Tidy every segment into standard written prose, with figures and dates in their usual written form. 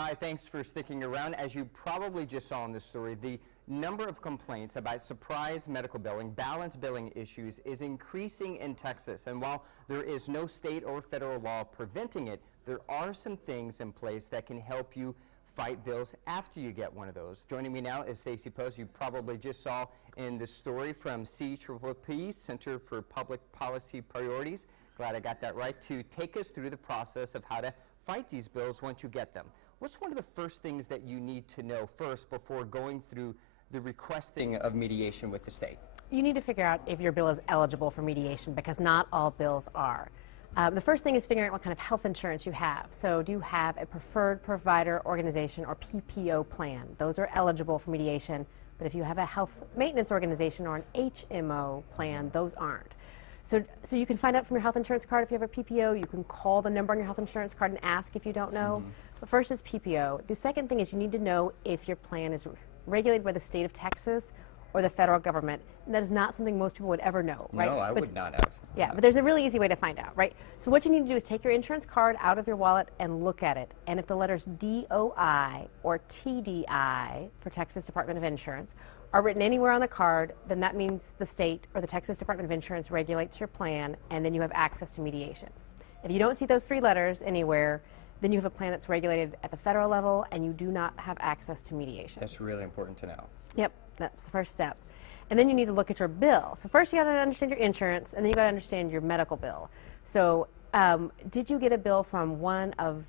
Hi, thanks for sticking around. As you probably just saw in this story, the number of complaints about surprise medical billing, balance billing issues is increasing in Texas. And while there is no state or federal law preventing it, there are some things in place that can help you fight bills after you get one of those. Joining me now is Stacy Post. You probably just saw in the story from CPPP, Center for Public Policy Priorities. Glad I got that right, to take us through the process of how to fight these bills once you get them. What's one of the first things that you need to know first before going through the requesting of mediation with the state? You need to figure out if your bill is eligible for mediation, because not all bills are. The first thing is figuring out what kind of health insurance you have. So do you have a preferred provider organization or PPO plan? Those are eligible for mediation, but if you have a health maintenance organization or an HMO plan, those aren't. So you can find out from your health insurance card if you have a PPO. You can call the number on your health insurance card and ask if you don't know. But first is PPO. The second thing is you need to know if your plan is regulated by the state of Texas or the federal government. And that is not something most people would ever know, right? No, I would not have. Yeah, but there's a really easy way to find out, right? So what you need to do is take your insurance card out of your wallet and look at it. And if the letters DOI or TDI for Texas Department of Insurance are written anywhere on the card, then that means the state or the Texas Department of Insurance regulates your plan, and then you have access to mediation. If you don't see those three letters anywhere, then you have a plan that's regulated at the federal level, and you do not have access to mediation. That's really important to know. Yep, that's the first step. And then you need to look at your bill. So first you got to understand your insurance, and then you got to understand your medical bill. So did you get a bill from one of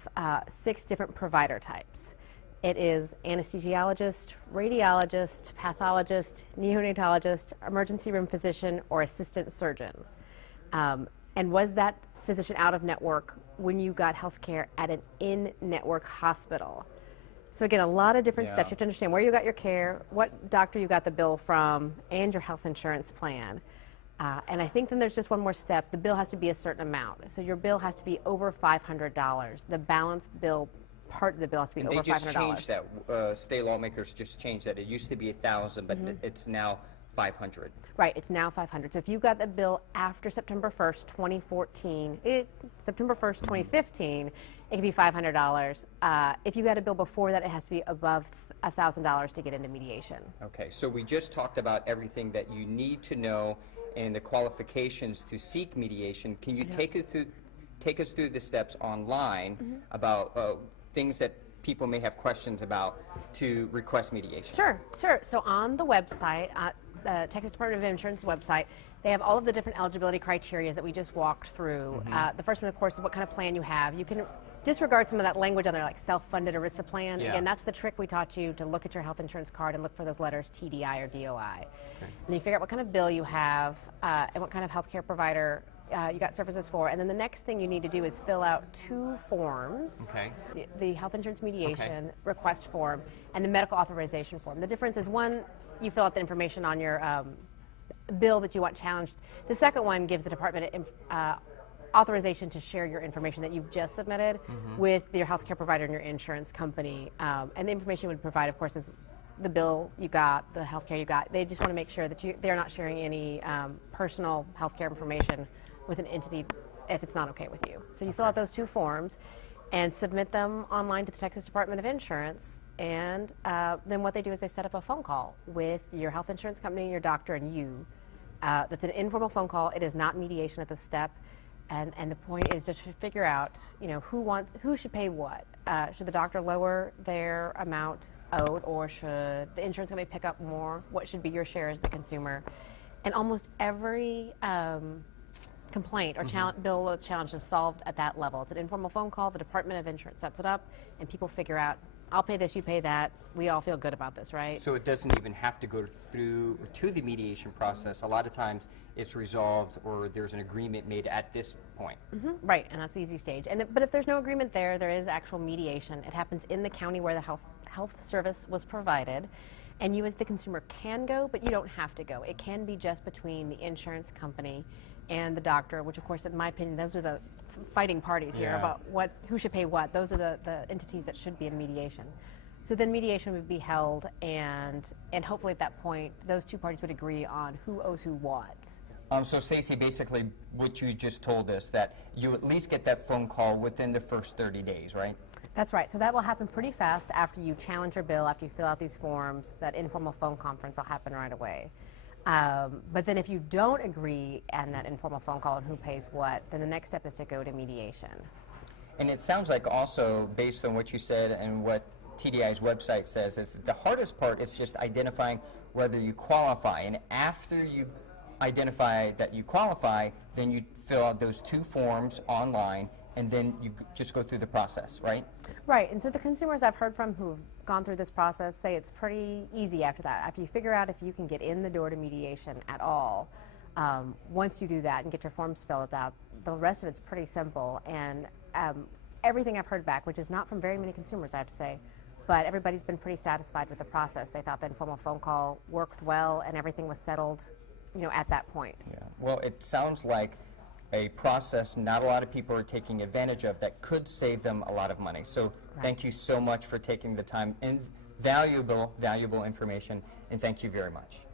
6 different provider types? It is anesthesiologist, radiologist, pathologist, neonatologist, emergency room physician, or assistant surgeon. And was that physician out of network when you got health care at an in-network hospital? So again, a lot of different steps. You have to understand where you got your care, what doctor you got the bill from, and your health insurance plan. And I think then there's just one more step. The bill has to be a certain amount. So your bill has to be over $500. The balance bill part of the bill has to be over $500. They just changed that. State lawmakers just changed that. It used to be $1,000, but it's now $500. Right, it's now $500. So if you got the bill after September 1st, 2014, September 1st, 2015, it can be $500. If you got a bill before that, it has to be above $1,000 to get into mediation. Okay, so we just talked about everything that you need to know and the qualifications to seek mediation. Can you take us through the steps online about things that people may have questions about to request mediation? Sure. So on the website, the Texas Department of Insurance website, they have all of the different eligibility criteria that we just walked through. The first one, of course, is what kind of plan you have. You can disregard some of that language on there, like self-funded ERISA plan. Again, that's the trick we taught you, to look at your health insurance card and look for those letters TDI or DOI. And then you figure out what kind of bill you have and what kind of healthcare provider you got services for. And then the next thing you need to do is fill out 2 forms. The health insurance mediation request form and the medical authorization form. The difference is, one, you fill out the information on your bill that you want challenged. The second one gives the department authorization to share your information that you've just submitted with your healthcare provider and your insurance company. And the information you would provide, of course, is the bill you got, the healthcare you got. They just want to make sure that they're not sharing any personal healthcare information with an entity if it's not okay with you. So you fill out those 2 forms and submit them online to the Texas Department of Insurance. And then what they do is they set up a phone call with your health insurance company, your doctor, and you. That's an informal phone call. It is not mediation at this step. And the point is just to figure out, who should pay what. Should the doctor lower their amount owed, or should the insurance company pick up more? What should be your share as the consumer? And almost every complaint or bill challenge is solved at that level. It's an informal phone call. The Department of Insurance sets it up, and people figure out, I'll pay this, you pay that. We all feel good about this, right? So it doesn't even have to go through to the mediation process. A lot of times it's resolved, or there's an agreement made at this point. Right, and that's the easy stage. But if there's no agreement there is actual mediation. It happens in the county where the health service was provided. And you as the consumer can go, but you don't have to go. It can be just between the insurance company and the doctor, which, of course, in my opinion, those are the fighting parties here about who should pay what. Those are the entities that should be in mediation. So then mediation would be held, and hopefully at that point, those 2 parties would agree on who owes who what. So Stacy, basically what you just told us, that you at least get that phone call within the first 30 days, right? That's right. So that will happen pretty fast after you challenge your bill, after you fill out these forms. That informal phone conference will happen right away. But then if you don't agree on that informal phone call and who pays what, then the next step is to go to mediation. And it sounds like also, based on what you said and what TDI's website says, is the hardest part is just identifying whether you qualify. And after you identify that you qualify, then you fill out those 2 forms online, and then you just go through the process, right? Right, and so the consumers I've heard from who've gone through this process say it's pretty easy after that. After you figure out if you can get in the door to mediation at all, once you do that and get your forms filled out, the rest of it's pretty simple. And everything I've heard back, which is not from very many consumers, I have to say, but everybody's been pretty satisfied with the process. They thought the informal phone call worked well and everything was settled, at that point. Yeah. Well, it sounds like a process not a lot of people are taking advantage of that could save them a lot of money. So thank you so much for taking the time and valuable information, and thank you very much.